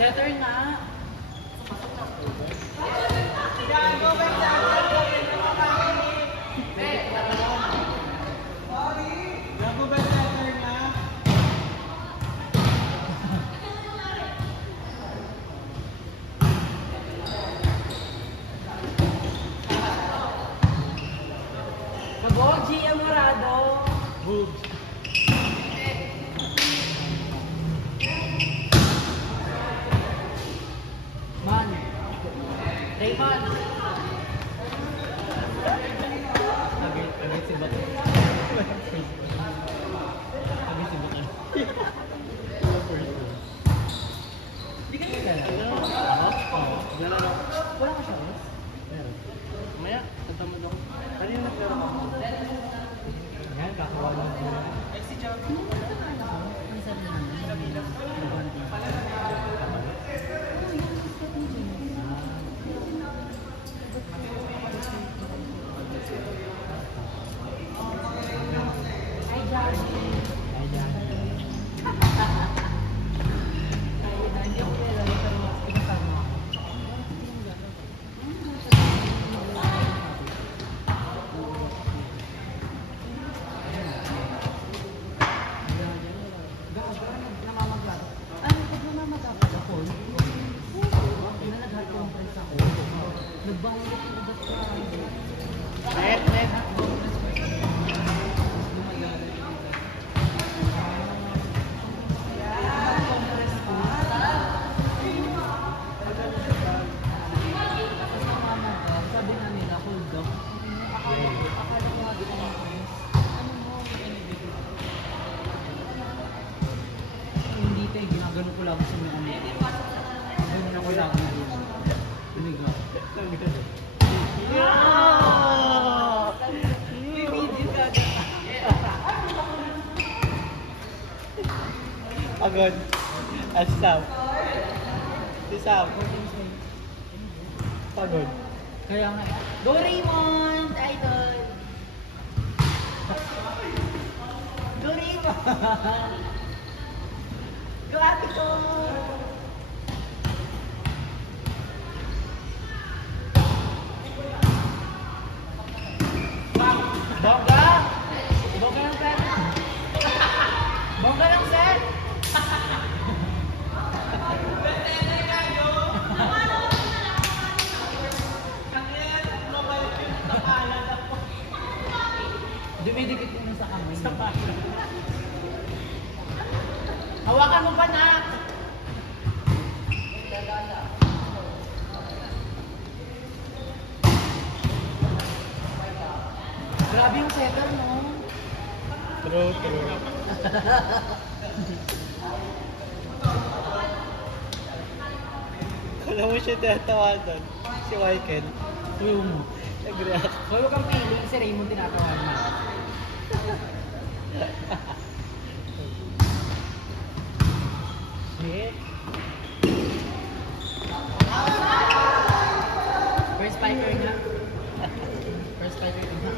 Setter nga. Kabog, Gia Morado. Boobs. Man. Raymond. Agad si Bato. Agad si Bato. Hindi ka nagkala. Oo. Wala ka siya, Ross? Meron. Maya, tatamad ako. Ano yung naglaro ako? Yan, kakawa mo. Ay, si John. Ang sabi naman. Ginagano ko lang sa mga ano. Ganun ako lang. Biniga. Agad. Asap. Isap. Pagod. Kaya nga. Go Raymond! Idol! Go Raymond! Go Ate ko! Bongga! Bongga ng set! Bongga ng set! Dumidikit mo na sa kamay. Sa pala. Hawakan mo pa na! Grabe yung setter, no? True. Kala mo siya tinatawanan. Si Wyken. Yung nag-react. Huwag kang pili, si Raymond tinatawanan. First spiker na. First spiker na.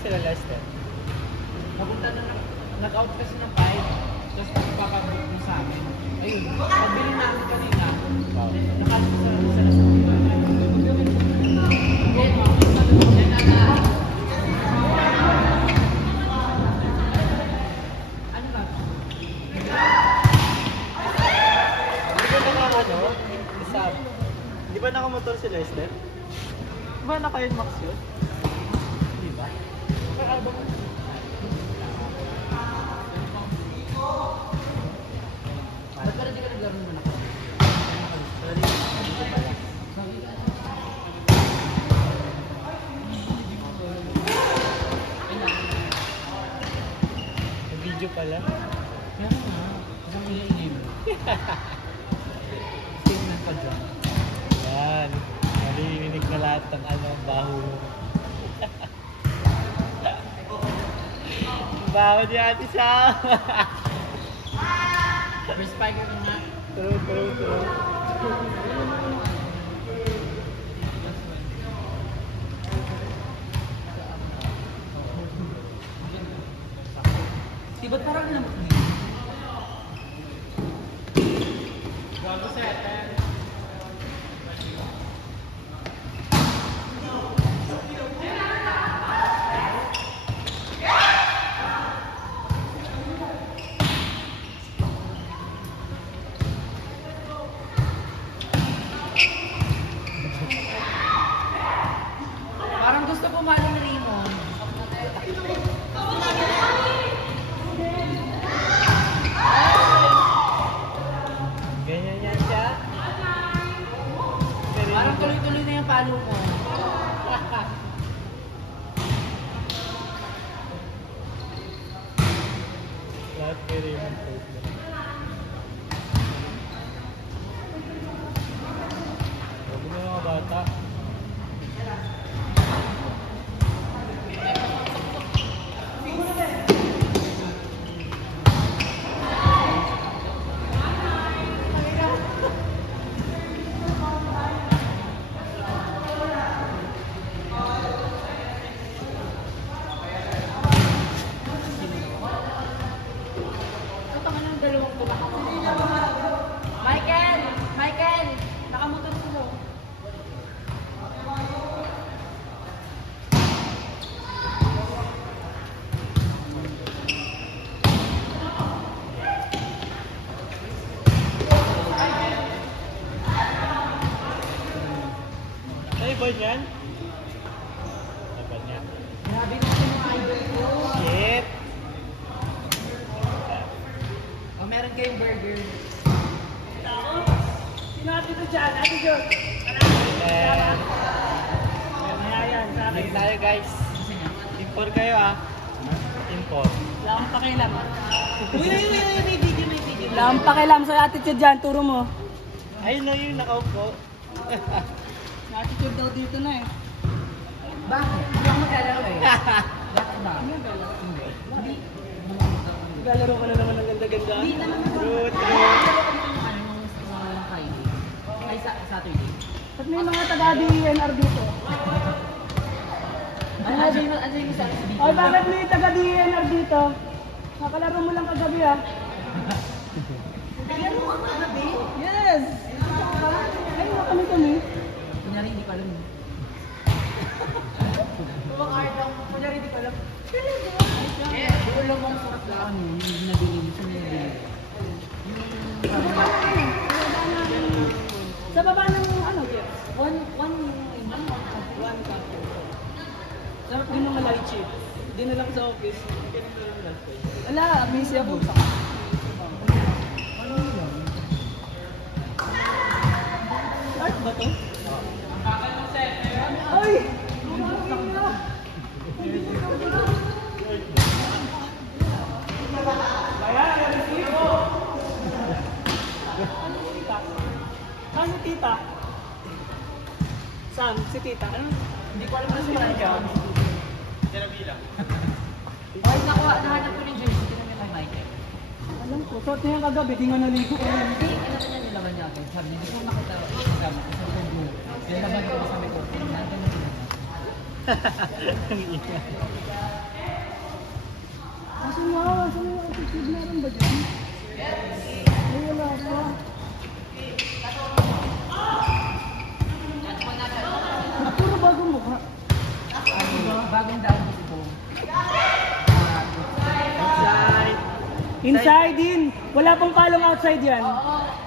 Sila Lester. Papunta na nag-out kasi ng 5. Tapos pagpapabook mo sa amin. Ayun, pabili namin kanina. Nakalit sa ano ba? Di ba nakamotor si Lester? Di ba naka-Max yun? Di ba? Ba't pala di ka naglaro naman ako? Video pala? Meron nga. Isang ingay-ingay mo. Statement pa dyan. Yan. Narinig na lahat ng baho mo. Baho niya Ate Sam. First spiker ko nga. True. Ba't parang ginamot mo? Gago setter. Parang gusto pumalo ni Raymond. Ganyan yan siya. Parang tuloy-tuloy na yung palo mo. Lahat kay Raymond Post na. Huwag mo mga bata. Michael! Nakamotor sila. Ay, ba yan? Ba yan? Grabe natin yung idol ko. Shit! O, meron kayong burger. Sino ate ko dyan? Ate Diyos! Ayan, sa akin. Balik tayo guys. Impor kayo ah. Impor. Wala akong pakialam. May video. Wala akong pakialam sa attitude dyan. Turo mo. Ayun na yung nakaupo. Attitude daw dito na eh. Bakit? Hindi ako maglalaro eh. Bakit ba? Hindi. Galaro ka na naman ng ganda-ganda. Hindi naman ako. True. Naglalaro kami ng ano nung Friday. Ay, Saturday. Ba't may mga taga-DNR dito? Andiyan yung sa dito. Ay, bakit may taga-DNR dito? Nakalaro mo lang kagabi ah. Naglaro ka kagabi? Yes! Ay, kami. Kunyari hindi ko alam. Kunyari hindi ko alam. Ulo mong sarap lang yung nabili mo sa nabili. Sa baba ng ano, Jeff? One cup. Sarap din ng malay chip. Hindi na lang sa office. Wala, may siya busa. Art ba to? Ay! Ano tita? Sam, si tita. Ano? Hindi ko alam kung saan ka. Tinabila. Ay, nahanap ko ni Jersey. Tignan niya kay Michael. Alam ko, suot niya kagabi, di nga naligo ko. Hindi, ano niya nilaban niya ako. Sabi niya, hindi ko makita kasama ko sa Google. Nilaban ko sa may ko. Nandun na sila. Ang ina. Kasi nga, saan yung attitude meron ba dyan? Ay, wala pa. Puro bagong mukha. Bagong daan dito. Outside. Inside in. Wala pang palong outside yan.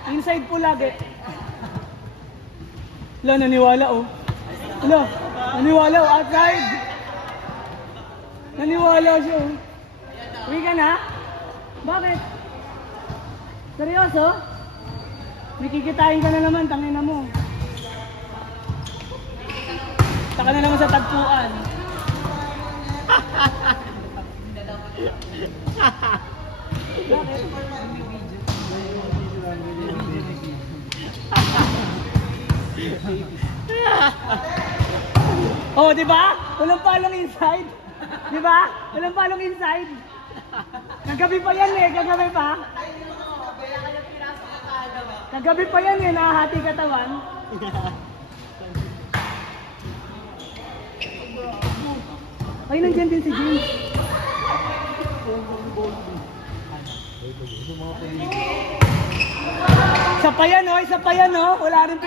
Inside po lagi. Wala, naniwala oh. Wala, naniwala oh. Outside. Naniwala siya oh. Uwi ka na? Bakit? Seryoso? May kikitain ka na naman, tangina mo. Taka na naman sa tagpuan. Bakit? Oh, di ba? Walang palong inside. Di ba? Walang palong inside. Kagabi pa yan eh, kagabi pa. Nagabi pa yan eh, nahahati katawan. Ay, nandiyan din si James. Isa pa yan oh, isa pa yan oh. Wala rin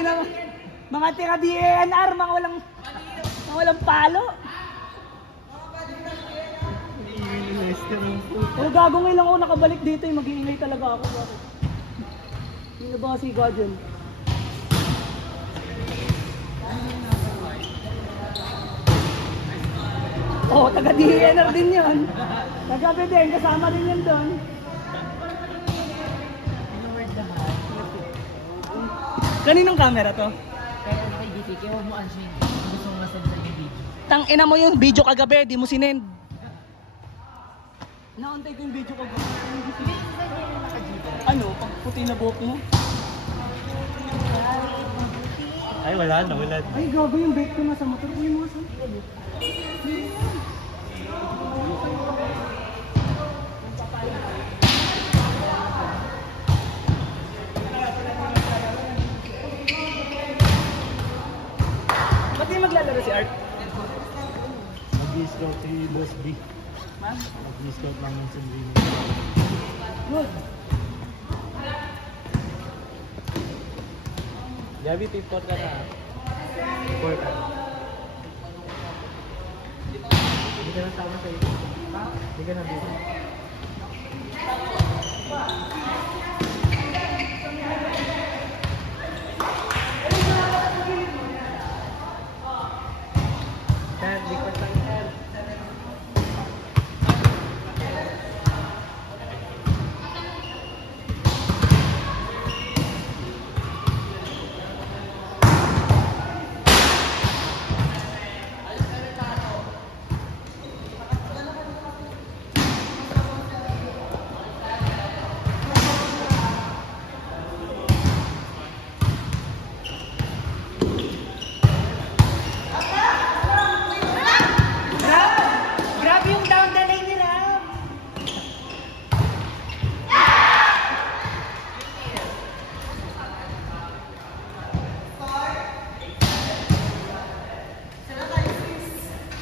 mga tira DNR, mga walang palo. Oh, gago ngayon lang ako nakabalik dito, mag-iingay talaga ako. Hindi na ba kasi dyan? Oh, taga DNR din yun. Nagabi din, kasama rin yun doon. Kaninong camera to? Pero naka-DTK, huwag mo answering. Gusto mo masend sa video. Tangina mo yung video kagabi, di mo sinend. Naantay ko yung video kagabi. Ano, pag puti na buhok mo? Ay, wala na. Ay, gago yung bake ko nasa motor. Uy, mga saan? Ba't di maglalaro si Art? Mag-i-scout si Boss B. Ma'am? Mag-i-scout lang yung sandino. Good. Gabi, tipot ka na. Tipot ka. Hindi ka na tama sa iyo. Hindi ka na dito. Ted, likod tayo, Ted. Grabe yung down the lane ni Ram.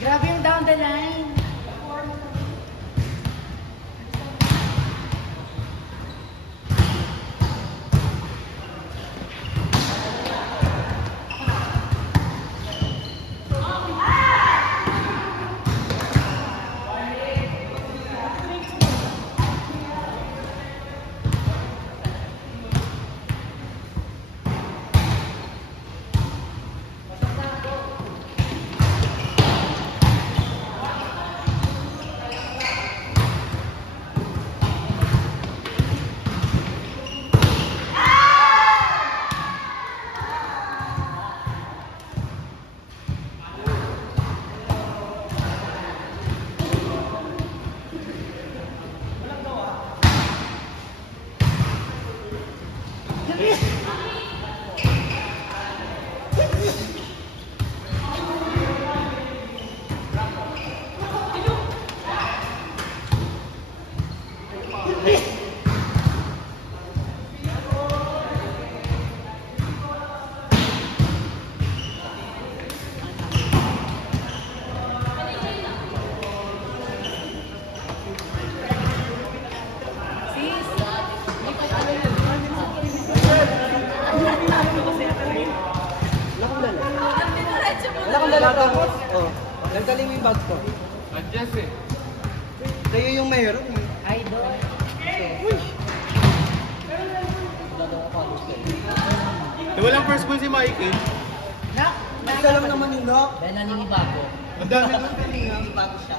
Grabe yung down the line. Wala kang dala tapos? Oo. Nagdali mo yung bag ko. Adjust eh. Kayo yung mayroon eh. Idol. Walang first point si Mikey. Isa lang naman yung lock. Dahil nangingibago. Ang dami. Nangingibago siya.